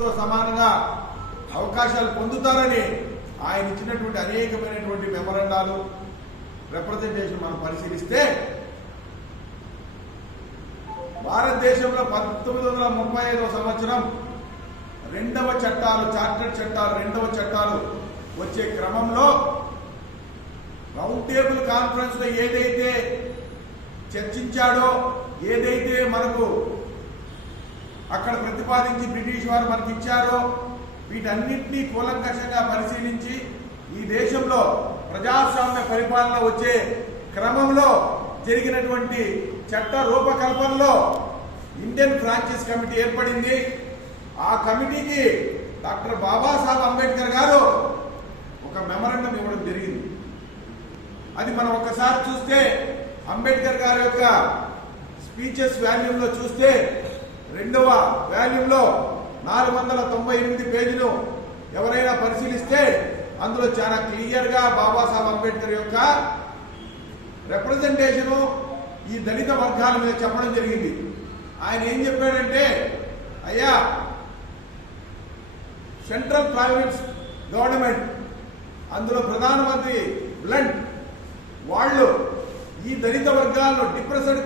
సమానంగా అవకాశాలు పొందుతారని ఆయన ఇచ్చినటువంటి అనేకమైనటువంటి మెమరాండాలు రిప్రజెంటేషన్ మనం పరిశీలిస్తే భారతదేశంలో 1935వ సంవత్సరం రెండవ చట్టాలు చార్టర్డ్ చట్టాలు రెండవ చట్టాలు వచ్చే క్రమంలో రౌండ్ టేబుల్ కాన్ఫరెన్స్ లో ఏదైతే చర్చించాడో ఏదైతే మనకు అక్కడ ప్రతిపాదించి బ్రిటిష్ వారు మనకి ఇచ్చారో వీటన్నింటినీ కూలంకషంగా పరిశీలించి ఈ దేశంలో ప్రజాస్వామ్య పరిపాలన వచ్చే క్రమంలో జరిగినటువంటి చట్ట రూపకల్పనలో ఇండియన్ ఫ్రాంచైజ్ కమిటీ ఏర్పడింది. ఆ కమిటీకి డాక్టర్ బాబాసాహెబ్ అంబేద్కర్ గారు ఒక మెమరాండం ఇవ్వడం జరిగింది. అది మనం ఒక్కసారి చూస్తే అంబేద్కర్ గారి యొక్క స్పీచెస్ వాల్యూమ్లో చూస్తే రెండవ వాల్యూమ్లో 498 పేజీలు ఎవరైనా పరిశీలిస్తే అందులో చాలా క్లియర్గా బాబాసాహెబ్ అంబేద్కర్ యొక్క రిప్రజెంటేషను ఈ దళిత వర్గాల మీద చెప్పడం జరిగింది. ఆయన ఏం చెప్పాడంటే, అయ్యా సెంట్రల్ ప్రైవేట్ గవర్నమెంట్ అందులో ప్రధానమంత్రి బ్లంట్ వాళ్ళు ఈ దళిత వర్గాల్లో డిప్రెస్డ్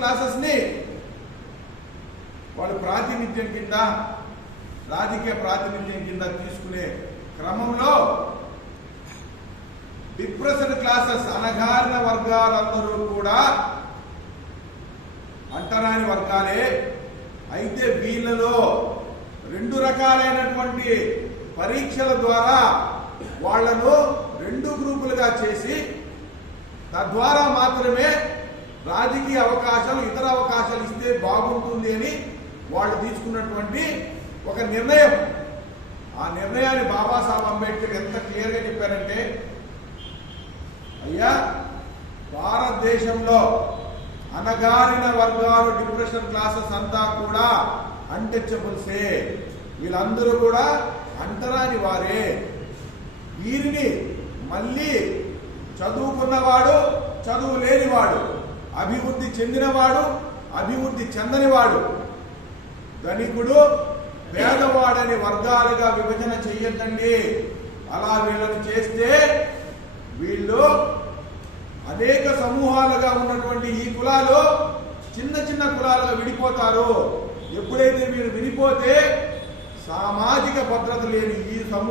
క్లాసెస్ ని వాళ్ళు ప్రాతినిధ్యం కింద రాజకీయ ప్రాతినిధ్యం కింద తీసుకునే క్రమంలో డిప్రెస్డ్ క్లాసెస్ అణగారిన వర్గాలందరూ కూడా అంటరాని వర్గాలే. అయితే వీళ్ళలో 2 రకాలైనటువంటి పరీక్షల ద్వారా వాళ్లను 2 గ్రూపులుగా చేసి తద్వారా మాత్రమే రాజకీయ అవకాశాలు ఇతర అవకాశాలు ఇస్తే బాగుంటుంది అని వాళ్ళు తీసుకున్నటువంటి ఒక నిర్ణయం. ఆ నిర్ణయాన్ని బాబాసాహెబ్ అంబేద్కర్ ఎంత క్లియర్గా చెప్పారంటే, అయ్యా భారతదేశంలో అణగారిన వర్గాలు డిప్రెషన్ క్లాసెస్ అంతా కూడా అన్టచబుల్సే, వీళ్ళందరూ కూడా అంటరాని వారే. వీరిని మళ్ళీ చదువుకున్నవాడు చదువు లేనివాడు, అభివృద్ధి చెందినవాడు అభివృద్ధి చెందనివాడు, ధనికుడు పేదవాడని వర్గాలుగా విభజన చెయ్యొద్దండి. అలా వీళ్ళని చేస్తే వీళ్ళు అనేక సమూహాలుగా ఉన్నటువంటి ఈ కులాలు చిన్న చిన్న కులాలుగా విడిపోతారు. ఎప్పుడైతే మీరు విడిపోతే సామాజిక భద్రత లేని ఈ సమూహం